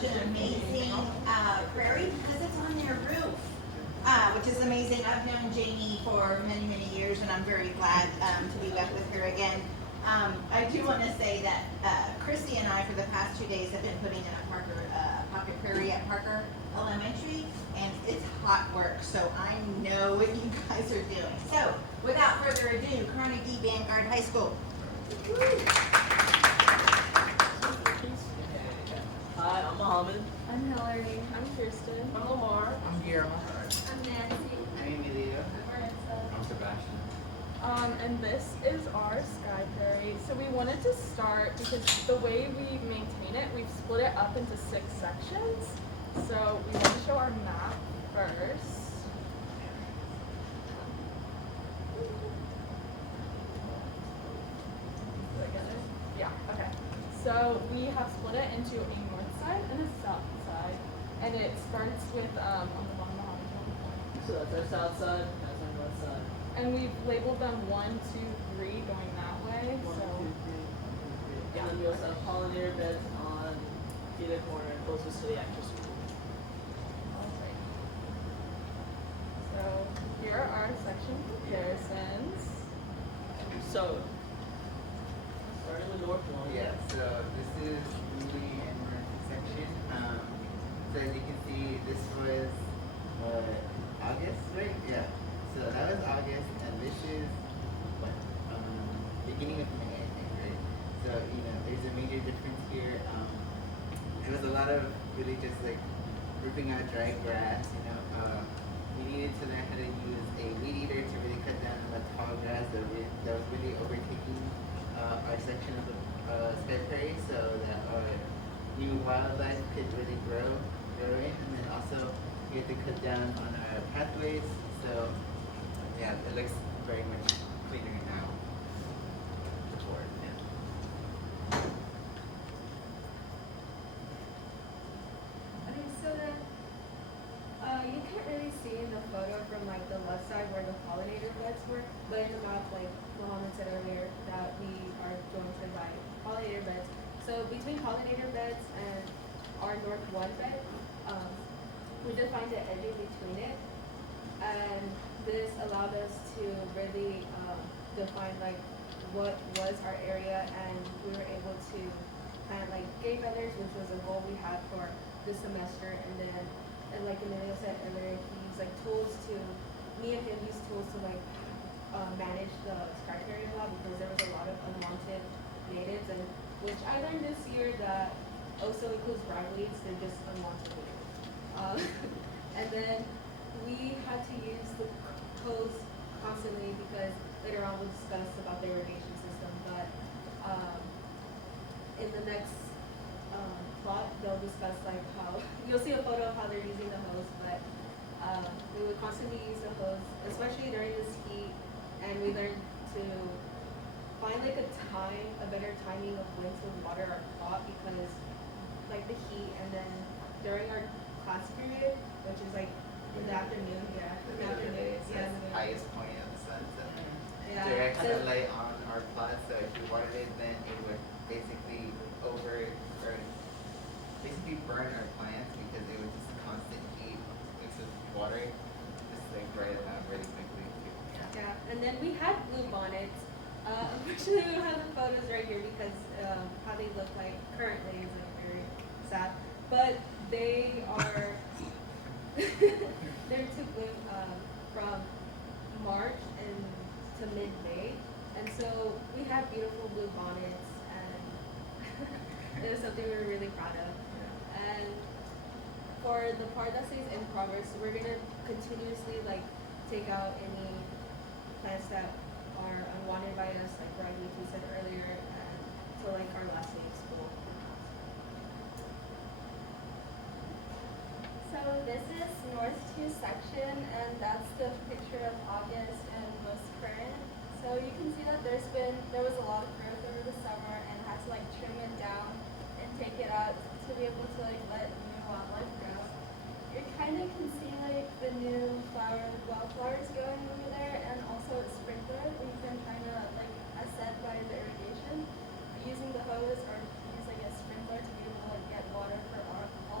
such an amazing Prairie because it's on their roof, which is amazing. I've known Jamie for many, many years, and I'm very glad to be back with her again. I do want to say that Christy and I, for the past 2 days, have been putting in a Pocket Prairie at Parker Elementary, and it's hot work, so I know what you guys are doing. So, without further ado, Carnegie Vanguard High School. Hi, I'm Mohammed. I'm Hillary. I'm Kirsten. I'm Lamar. I'm Guillermo. I'm Nancy. I'm Emilio. I'm Marissa. I'm Sebastian. And this is our Sky Prairie. So we wanted to start because the way we maintain it, we've split it up into 6 sections. So we want to show our map first. Did I get it? Yeah, okay. So we have split it into a north side and a south side. And it starts with, on the bottom of So that's our south side, that's our north side. and we've labeled them 1, 2, 3 going that way. One, So two, three. Yeah. And then we also have pollinator beds on either corner closest to the actual school. alright. So here are our section comparisons. So, starting with north one. Yeah, so this is really in our section. So as you can see, this was August, right? Yeah. So that was August, and this is what? Beginning of May, I think, right? So there's a major difference here. It was a lot of really just like ripping out dry grass. We needed to learn how to use a weed eater to really cut down on the tall grass that was really overtaking our section of the Sky Prairie, so that our new wildlife could really grow in, and then also we had to cut down on our pathways. So yeah, it looks very much cleaner now. Before, yeah. Okay, so then you can't really see in the photo from like the left side where the pollinator beds were, but in the map, like Mohammed said earlier, that we are joined by pollinator beds. So between pollinator beds and our north 1 bed, we defined the edging between it, and this allowed us to really define like what was our area, and we were able to plant like gay feathers, which was a goal we had for this semester. And like Emilio said earlier, he used like tools to, me and him used tools to like manage the Sky Prairie a lot, because there was a lot of unwanted natives, and which I learned this year that also includes ragweeds. They're just unwanted natives. And then we had to use the hose constantly, because later on we'll discuss about the irrigation system, but in the next plot they'll discuss like how, you'll see a photo of how they're using the hose, but we would constantly use the hose, especially during this heat, and we learned to find like a better timing of when to water our plot, because like the heat, and then during our class period, which is like in the afternoon, in the afternoon, It's yeah, the highest point of the sun, so yeah. direct So- sunlight on our plot. So if we watered it, then it would basically burn our plants, because it was just constant heat mixed with water, just like dry it out really quickly. Yeah, and then we had blue bonnets. Unfortunately, we don't have the photos right here, because how they look like currently is like very sad. But they are they're to bloom from March and to mid-May, and so we had beautiful blue bonnets, and it was something we were really proud of. And for the part that says in progress, we're gonna continuously like take out any plants that are unwanted by us, like ragweed we said earlier, and till like our last day of school. So this is North 2 section, and that's the picture of August and most current. So you can see that there was a lot of growth over the summer, and had to like trim it down and take it out to be able to like let new wildlife grow. You kind of can see like the new wildflowers going over there, and also it's sprinkler. We've been trying to like ascend by the irrigation using the hose, or use like a sprinkler to be able to like get water for all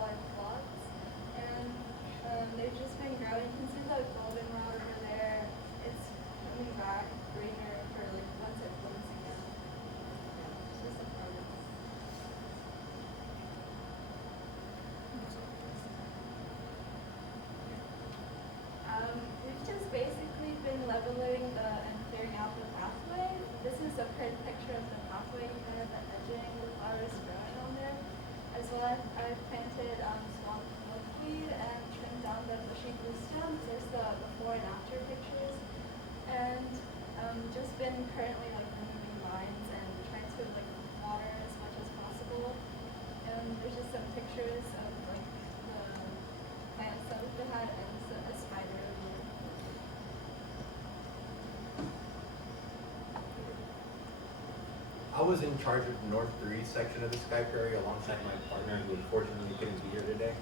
was in charge of the North 3 section of the Sky Prairie alongside my partner who unfortunately couldn't be here today.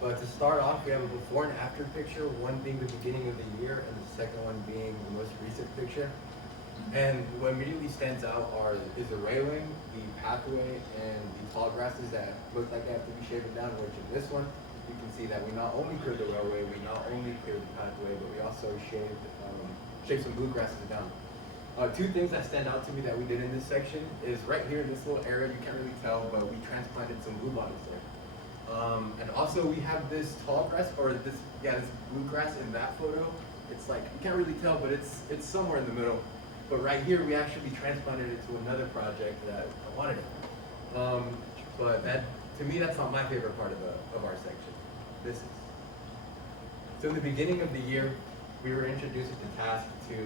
But to start off, we have a before and after picture, one being the beginning of the year and the second one being the most recent picture. And what immediately stands out is the railing, the pathway, and the tall grasses that look like they have to be shaven down, which in this one, you can see that we not only cleared the railway, we not only cleared the pathway, but we also shaved some bluegrasses down. Two things that stand out to me that we did in this section is right here in this little area, you can't really tell, but we transplanted some bluebottoms there. And also we have this tall grass, or this bluegrass in that photo. It's like, you can't really tell, but it's somewhere in the middle. But right here, we actually transplanted it to another project that I wanted. But that, to me, that's not my favorite part of our section. This is. So in the beginning of the year, we were introduced to the task to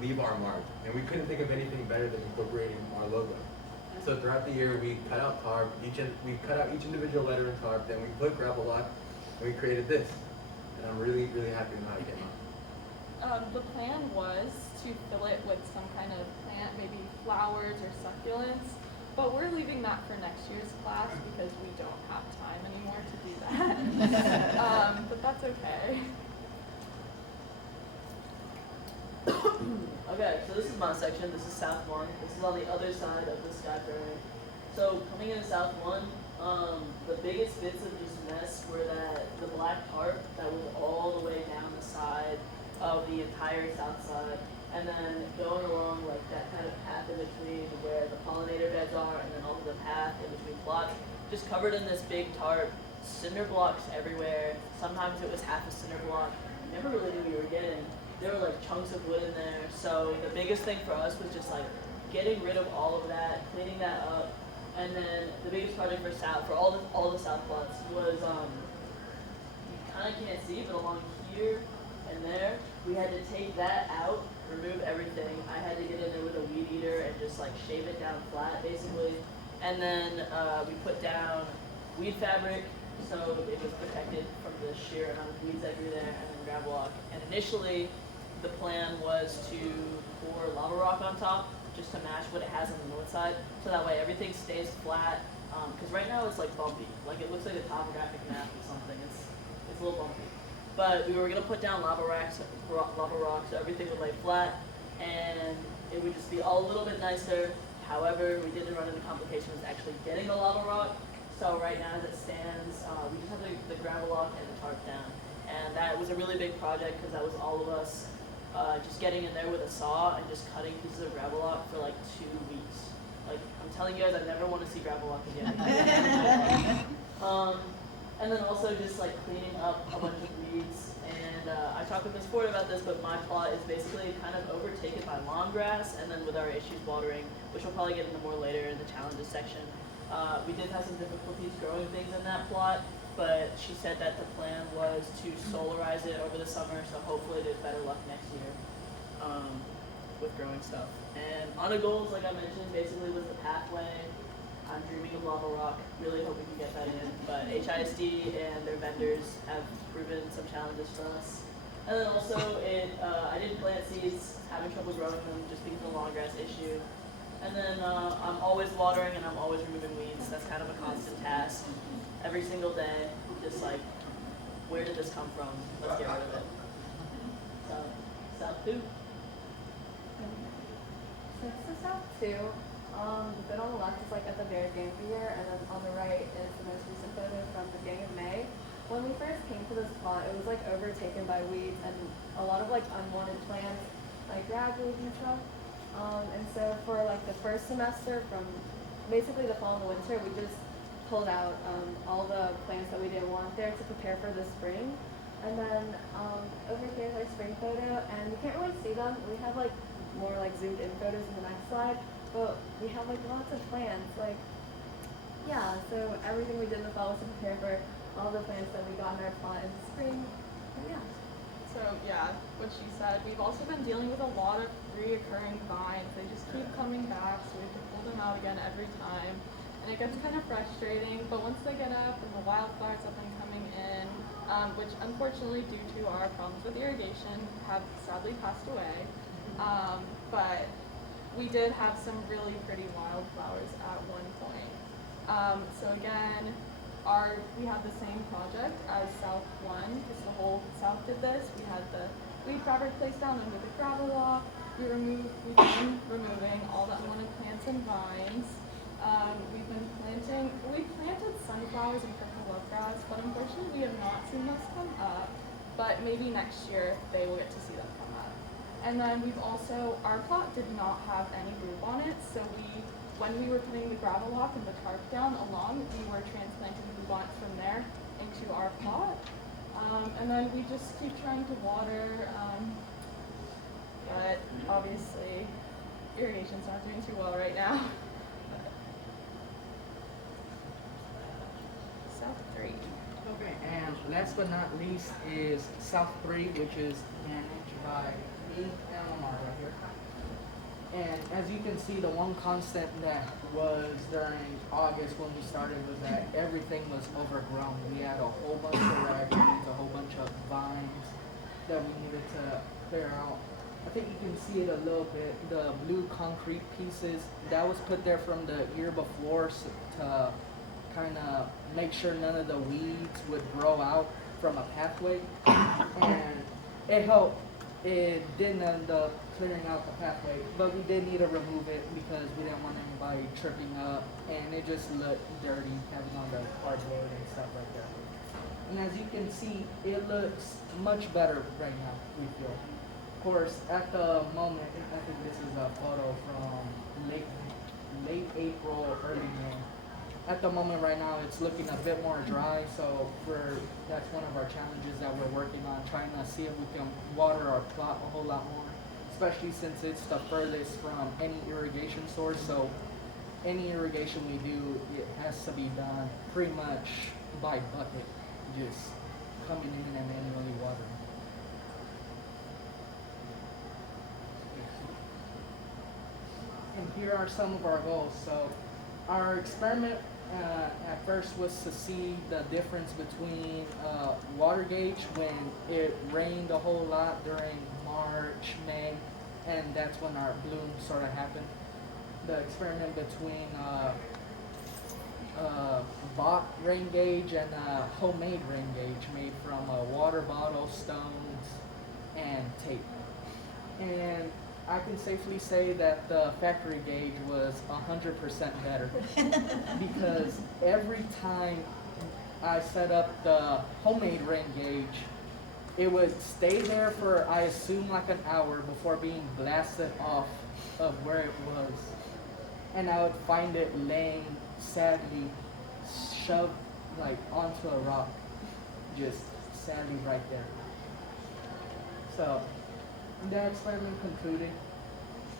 leave our mark, and we couldn't think of anything better than incorporating our logo. So throughout the year, we cut out tarp. We cut out each individual letter in tarp. Then we put gravel lock, and we created this. And I'm really, really happy with how it came out. The plan was to fill it with some kind of plant, maybe flowers or succulents, but we're leaving that for next year's class because we don't have time anymore to do that. But that's okay. Okay, so this is my section. This is South 1. This is on the other side of the Sky Prairie. So coming into South 1, the biggest bits of just mess were that the black tarp that was all the way down the side of the entire south side, and then going along like that kind of path in between where the pollinator beds are, and then also the path in between plots, just covered in this big tarp, cinder blocks everywhere. Sometimes it was half a cinder block. Never really knew we were getting. There were like chunks of wood in there. So the biggest thing for us was just like getting rid of all of that, cleaning that up, and then the biggest project for all the south plots was you kind of can't see, but along here and there, we had to take that out, remove everything. I had to get in there with a weed eater and just like shave it down flat, basically. And then we put down weed fabric, so it was protected from the sheer amount of weeds that grew there, and then gravel rock. And initially, the plan was to pour lava rock on top, just to match what it has on the north side, so that way everything stays flat. Because right now it's like bumpy, like it looks like a topographic map or something. It's a little bumpy. But we were gonna put down lava rock, so everything would lay flat, and it would just be all a little bit nicer. However, we did run into complications actually getting the lava rock. So right now, as it stands, we just have the gravel rock and the tarp down, and that was a really big project because that was all of us just getting in there with a saw and just cutting pieces of gravel rock for like 2 weeks. Like I'm telling you guys, I never want to see gravel rock again. And then also just like cleaning up a bunch of weeds. And I talked with Ms. Ford about this, but my plot is basically kind of overtaken by lawn grass, and then with our issues watering, which we'll probably get into more later in the challenges section. We did have some difficulties growing things in that plot, but she said that the plan was to solarize it over the summer, so hopefully there's better luck next year with growing stuff. And on the goals, like I mentioned, basically was the pathway. I'm dreaming of lava rock, really hope we can get that in, but HISD and their vendors have proven some challenges for us. And then also, I didn't plant seeds, having trouble growing them just because of the long grass issue. And then I'm always watering and I'm always removing weeds. That's kind of a constant task. Every single day, just like, where did this come from? Let's get rid of it. So, South 2. So this is South 2. The bit on the left is like at the very beginning of the year, and then on the right is the most recent photo from the beginning of May. When we first came to this plot, it was like overtaken by weeds and a lot of like unwanted plants, like ragweed and stuff. And so for like the first semester, from basically the fall and the winter, we just pulled out all the plants that we didn't want there to prepare for the spring. And then over here is our spring photo, and you can't really see them. We have like more like zoomed in photos in the next slide, but we have like lots of plants. Like, yeah, so everything we did in the fall was to prepare for all the plants that we got in our plot in the spring. And yeah. So yeah, what she said, we've also been dealing with a lot of reoccurring vines. They just keep coming back, so we have to pull them out again every time. And it gets kind of frustrating, but once they get up and the wildflowers have been coming in, which unfortunately due to our problems with irrigation have sadly passed away. But we did have some really pretty wildflowers at one point. So again, we had the same project as South 1, because the whole South did this. We had the weed fabric placed down under the gravel walk. We've been removing all the unwanted plants and vines. We planted sunflowers and purple love grass, but unfortunately we have not seen those come up. But maybe next year they will get to see them come up. And then our plot did not have any roof on it, so when we were putting the gravel walk and the tarp down along, we were transplanting the bluebonnet from there into our plot. And then we just keep trying to water, but obviously irrigation's not doing too well right now. South 3. Okay, and last but not least is South 3, which is managed by me and Lamar right here. And as you can see, the one constant that was during August when we started was that everything was overgrown. We had a whole bunch of ragweeds, a whole bunch of vines that we needed to clear out. I think you can see it a little bit. The blue concrete pieces, that was put there from the year before to kind of make sure none of the weeds would grow out from a pathway. And it helped. It didn't end up clearing out the pathway, but we did need to remove it because we didn't want anybody tripping up, and it just looked dirty having on the hardwood and stuff like that. And as you can see, it looks much better right now, we feel. Of course, at the moment, I think this is a photo from late April, early May. At the moment right now, it's looking a bit more dry, so that's one of our challenges that we're working on, trying to see if we can water our plot a whole lot more, especially since it's the furthest from any irrigation source. So any irrigation we do, it has to be done pretty much by bucket, just coming in and manually watering. And here are some of our goals. So our experiment at first was to see the difference between water gauge when it rained a whole lot during March, May, and that's when our bloom sort of happened. The experiment between bought rain gauge and homemade rain gauge made from a water bottle, stones, and tape. And I can safely say that the factory gauge was 100% better because every time I set up the homemade rain gauge, it would stay there for, I assume, like an hour before being blasted off of where it was. And I would find it laying sadly shoved like onto a rock, just sadly right there. So the experiment concluded,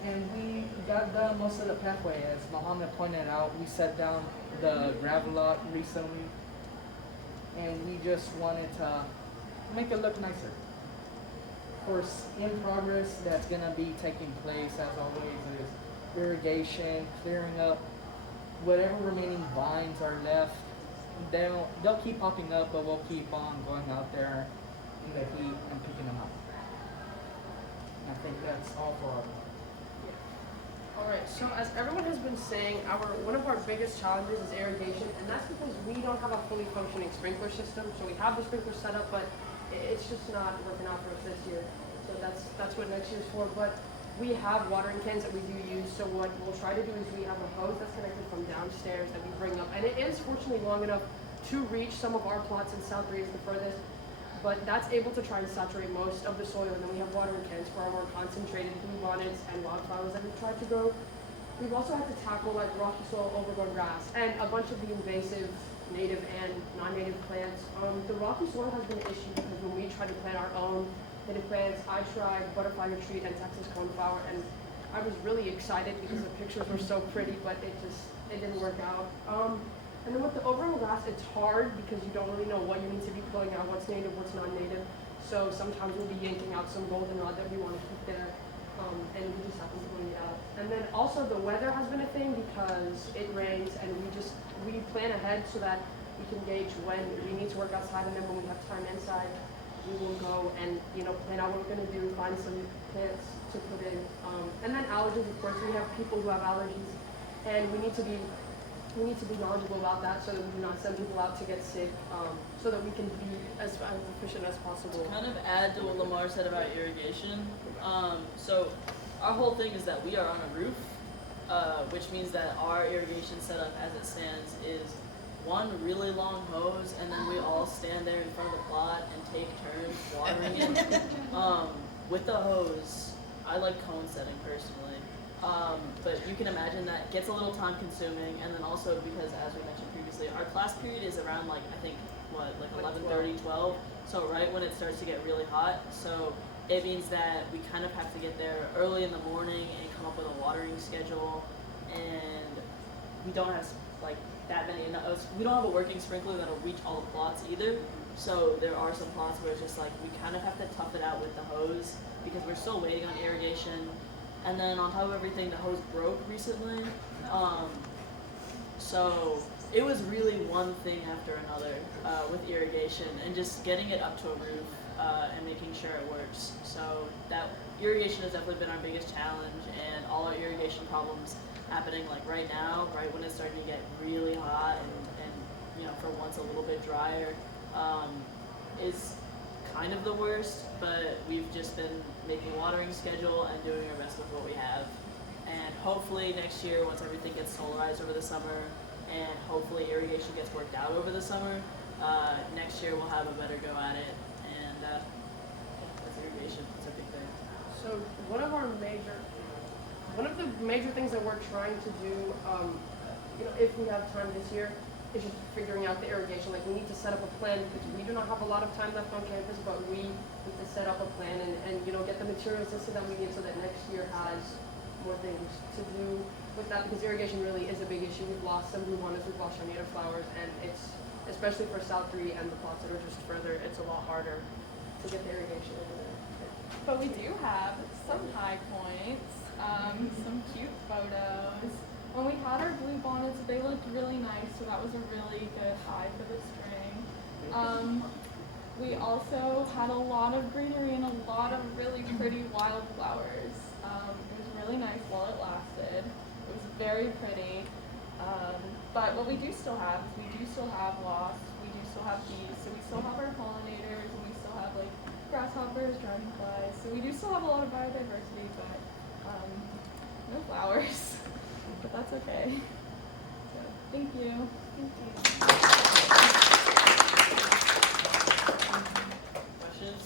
and we got done most of the pathway. As Mohammed pointed out, we set down the gravel lot recently, and we just wanted to make it look nicer. Of course, in progress that's gonna be taking place, as always, is irrigation, clearing up whatever remaining vines are left. They'll keep popping up, but we'll keep on going out there in the heat and picking them up. I think that's all for our part. Alright, so as everyone has been saying, one of our biggest challenges is irrigation, and that's because we don't have a fully functioning sprinkler system. So we have the sprinkler set up, but it's just not working out for us this year. So that's what next year's for. But we have watering cans that we do use. So what we'll try to do is we have a hose that's connected from downstairs that we bring up, and it is fortunately long enough to reach some of our plots, in South 3 is the furthest. But that's able to try and saturate most of the soil, and then we have watering cans for our more concentrated bluebonnets and wildflowers that we've tried to grow. We've also had to tackle like rocky soil, overgrown grass, and a bunch of the invasive native and non-native plants. The rocky soil has been an issue because when we tried to plant our own native plants, I tried butterfly retreat and Texas coneflower, and I was really excited because the pictures were so pretty, but it didn't work out. And then with the overgrown grass, it's hard because you don't really know what you need to be pulling out, what's native, what's non-native. So sometimes we'll be yanking out some goldenrod that we want to keep there, and we just happen to bring it out. And then also the weather has been a thing because it rains, and we plan ahead so that we can gauge when we need to work outside and then when we have time inside. we will go and, you know, plan out what we're gonna do, find some plants to put in. And then allergens, of course, we have people who have allergies, and we need to be knowledgeable about that so that we do not send people out to get sick, so that we can be as efficient as possible. To kind of add to what Lamar said about irrigation, so our whole thing is that we are on a roof, which means that our irrigation setup as it stands is one really long hose, and then we all stand there in front of the plot and take turns watering it. With the hose, I like cone setting personally. But you can imagine that gets a little time consuming, and then also because, as we mentioned previously, our class period is around like, I think, what, like 11:30, 12, so right when it starts to get really hot. So it means that we kind of have to get there early in the morning and come up with a watering schedule, and we don't have like that many, we don't have a working sprinkler that'll reach all the plots either. So there are some plots where it's just like we kind of have to tough it out with the hose because we're still waiting on irrigation. And then on top of everything, the hose broke recently. So it was really one thing after another with irrigation and just getting it up to a roof and making sure it works. So that irrigation has definitely been our biggest challenge, and all our irrigation problems happening like right now, right when it's starting to get really hot and you know, for once a little bit drier, is kind of the worst, but we've just been making a watering schedule and doing our best with what we have. And hopefully next year, once everything gets solarized over the summer, and hopefully irrigation gets worked out over the summer, next year we'll have a better go at it. And that's irrigation, it's a big thing. So one of the major things that we're trying to do, you know, if we have time this year, is just figuring out the irrigation. Like, we need to set up a plan because we do not have a lot of time left on campus, but we need to set up a plan and you know, get the materials listed that we need so that next year has more things to do with that, because irrigation really is a big issue. We've lost some bluebonnet, we've lost our native flowers, and it's, especially for South 3 and the plots that are just further, it's a lot harder to get the irrigation over there. But we do have some high points, some cute photos. When we had our blue bonnets, they looked really nice, so that was a really good high for the spring. We also had a lot of greenery and a lot of really pretty wildflowers. It was really nice while it lasted. It was very pretty. But what we do still have is we do still have wasps, we do still have bees, so we still have our pollinators, and we still have like grasshoppers, dragonflies. So we do still have a lot of biodiversity, but no flowers. But that's okay. So, thank you. Thank you. Questions?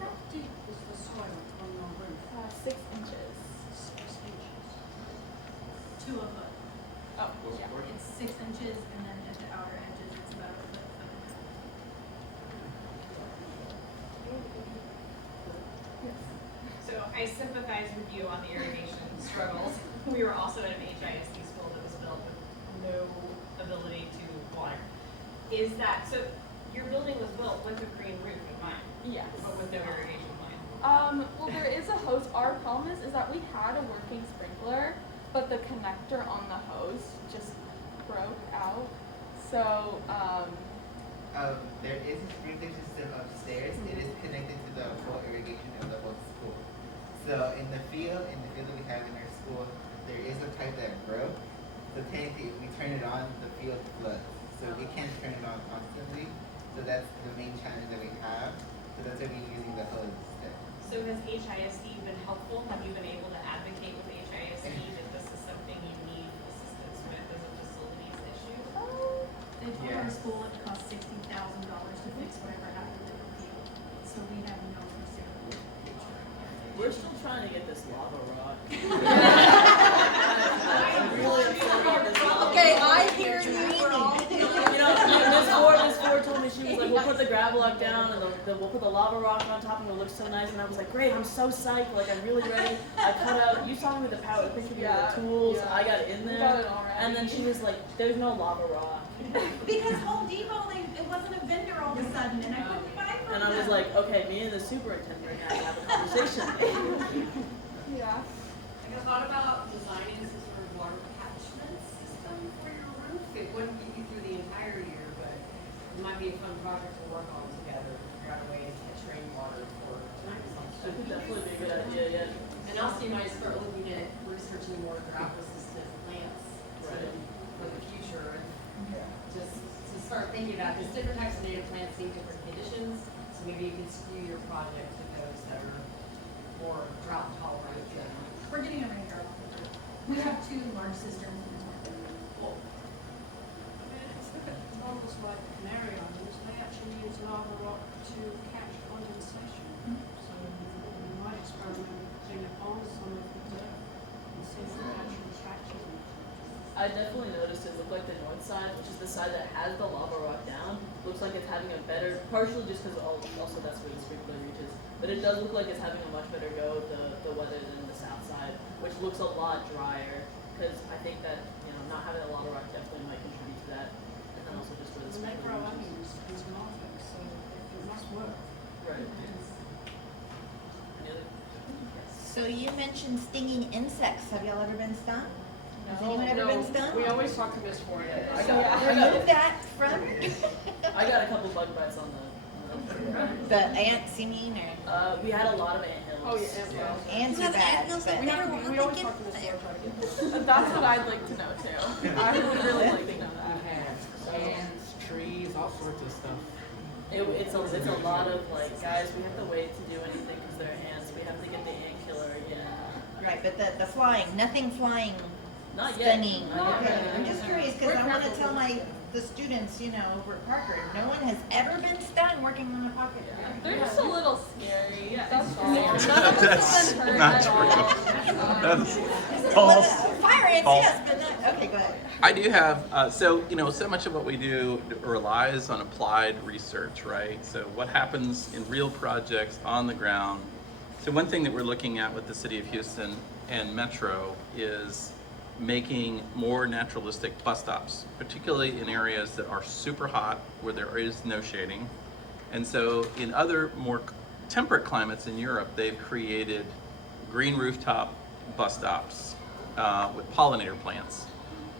How deep is the soil on your roof? 6 inches. 6 inches. To a foot. Oh, yeah. It's 6 inches, and then at the outer edges, it's about a foot. So I sympathize with you on the irrigation struggles. We were also at an HISD school that was built with no ability to water. Is that, so your building was built with a green roof in mind, Yes. but with no irrigation plan? Well, there is a hose. Our problem is that we had a working sprinkler, but the connector on the hose just broke out. So, there is a sprinkler system upstairs. It is connected to the whole irrigation of the whole school. So in the field that we have in our school, there is a pipe that broke. So technically, if we turn it on, the field floods. So we can't turn it on constantly. So that's the main challenge that we have. So that's why we're using the hose instead. So has HISD been helpful? Have you been able to advocate with HISD that this is something you need assistance with as a facilities issue? They told Yeah. our school it cost $60,000 to fix whatever happened in the field. So we have no foreseeable future. We're still trying to get this lava rock. Okay, I hear you. You know, Miss Ford told me, she was like, we'll put the gravel up down and we'll put the lava rock on top and it'll look so nice. And I was like, great, I'm so psyched, like I'm really ready. I cut out, you saw me with the power, picture of me with the tools, yeah. I got it in We there. got it already. And then she was like, there's no lava rock. Because Home Depot, it wasn't a vendor all of a sudden, and I couldn't buy from And them. I was like, okay, me and the superintendent are gonna have a conversation. Yeah. I thought about designing some sort of water catchment system for your roof. It wouldn't get you through the entire year, but it might be a fun project to work on together, to figure out a way to catch rainwater for tonight's That could definitely be a good idea, yeah. And also you might start looking at researching more drought-resistant plants for the future, and just to start thinking about, because different types of native plants need different conditions, so maybe you can skew your project to those that are more drought tolerant. We're getting a rain garden. We have 2 large cisterns in the market. It's almost like Canary Islands, they actually use lava rock to catch condensation. So we might experiment with putting it on some of the dirt and see if it actually catches it. I definitely noticed it looked like the north side, which is the side that has the lava rock down, looks like it's having a better, partially just because also that's where the sprinkler reaches, but it does look like it's having a much better go of the weather than the south side, which looks a lot drier, because I think that, not having the lava rock definitely might contribute to that, and then also just where the And they sprinkler grow reaches. onions and tomatoes, so it must work. Right. Any other? So you mentioned stinging insects. Have y'all ever been stung? Has anyone ever No, been stung? we always talk to Miss Ford. Remove that from I got a couple bug bites on the ants, you mean, or we had a lot of anthills. Oh, yeah, ants are bad, but we always talk to Miss Ford, try to get those. That's what I'd like to know too. I would really like to know that. We had ants, trees, all sorts of stuff. It's a lot of like, guys, we have to wait to do anything because they're ants. We have to get the ant killer again. right, but the flying, nothing flying, Not yet. stinging. Not yet. Okay, I'm just curious because I want to tell the students, over at Parker, no one has ever been stung working on a pocket. They're just a little scary. That's all. Yeah. None of us have been hurt Not at true. all. That's false. Fire ants, False. yes, but not. Okay, go ahead. I do have, so much of what we do relies on applied research, right? So what happens in real projects on the ground. So one thing that we're looking at with the City of Houston and Metro is making more naturalistic bus stops, particularly in areas that are super hot where there is no shading. And so in other more temperate climates in Europe, they've created green rooftop bus stops with pollinator plants.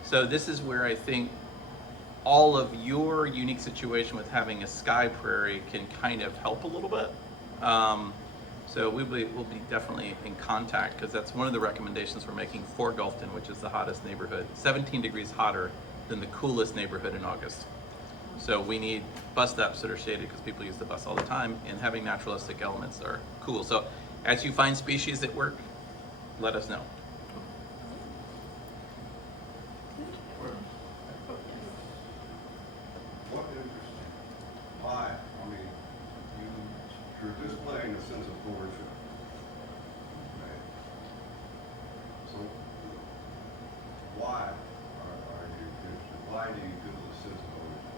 So this is where I think all of your unique situation with having a sky prairie can kind of help a little bit. So we'll be definitely in contact because that's one of the recommendations we're making for Gulfton, which is the hottest neighborhood, 17 degrees hotter than the coolest neighborhood in August. So we need bus stops that are shaded because people use the bus all the time, and having naturalistic elements are cool. So as you find species that work, let us know. What interesting? Why? I mean, you're displaying a sense of ownership. Right? So, why are you interested? Why do you feel a sense of ownership?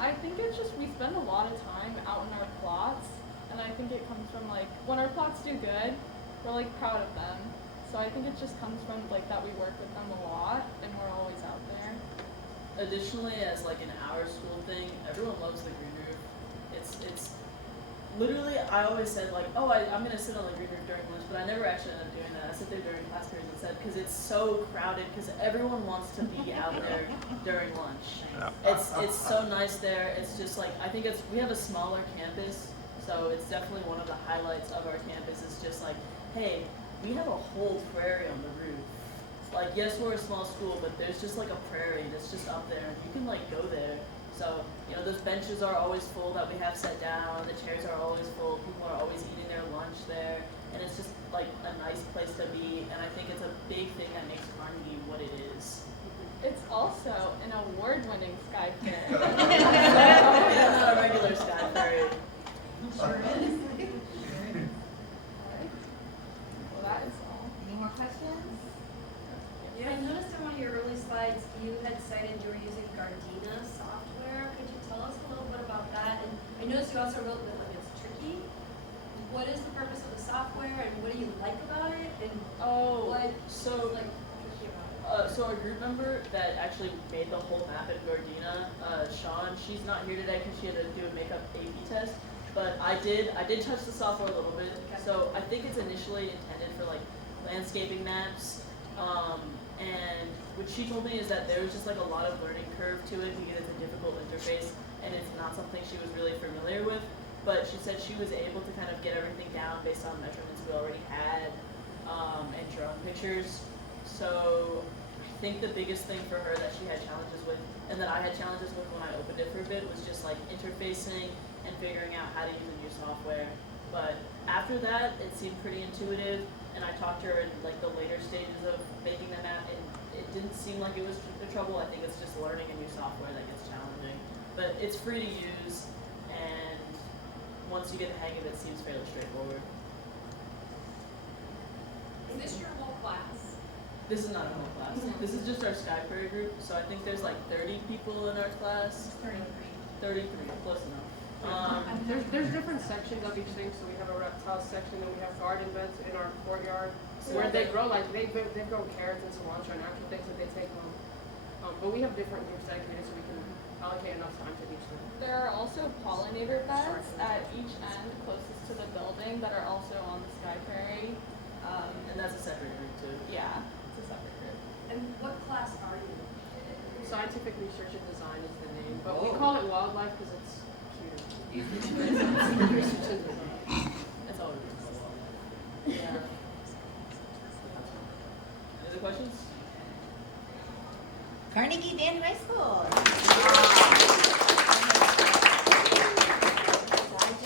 I think it's just we spend a lot of time out in our plots, and I think it comes from like when our plots do good, we're like proud of them. So I think it just comes from like that we work with them a lot, and we're always out there. Additionally, as like an hour school thing, everyone loves the green roof. It's literally, I always said like, oh, I'm gonna sit on the green roof during lunch, but I never actually ended up doing that. I sit there during class periods instead because it's so crowded because everyone wants to be out there during lunch. Yeah. It's so nice there. It's just like, I think we have a smaller campus, so it's definitely one of the highlights of our campus is just like, hey, we have a whole prairie on the roof. Like, yes, we're a small school, but there's just like a prairie that's just up there, and you can like go there. So, those benches are always full that we have set down, the chairs are always full, people are always eating their lunch there, and it's just like a nice place to be, and I think it's a big thing that makes Carnegie what it is. It's also an award-winning Sky Fair. Not a regular Sky Prairie. Sure is. Well, that is all. Any more questions? Yeah, I noticed in one of your early slides you had cited you were using Gardena software. Could you tell us a little bit about that? And I noticed you also wrote that like it's tricky. What is the purpose of the software, and what do you like about it? And what so is like tricky about it? So our group member that actually made the whole map at Gardena, Sean, she's not here today because she had to do a makeup AP test. But I did touch the software a little bit. Okay. So I think it's initially intended for like landscaping maps, And what she told me is that there was just like a lot of learning curve to it because it's a difficult interface and it's not something she was really familiar with. But she said she was able to kind of get everything down based on measurements we already had and drone pictures. So I think the biggest thing for her that she had challenges with and that I had challenges with when I opened it for a bit was just like interfacing and figuring out how to use a new software. But after that, it seemed pretty intuitive, and I talked to her in like the later stages of making the map, and it didn't seem like it was the trouble. I think it's just learning a new software that gets challenging. But it's free to use, and once you get the hang of it, it seems fairly straightforward. Is this your whole class? This is not a whole class. This is just our Sky Prairie group, so I think there's like 30 people in our class. 33, close enough. There's different sections of each thing. So we have a reptile section, and we have garden beds in our courtyard where they grow like they grow carrots and cilantro and actual things that they take home. But we have different groups dedicated, so we can allocate enough time to each thing. There are also pollinator beds at each end closest to the building that are also on the Sky Prairie. And that's a separate group too. Yeah, it's a separate group. And what class are you? Scientific research and design is the name, but we call it wildlife because it's cute. That's all it is. Yeah. Any other questions? Carnegie Van High School.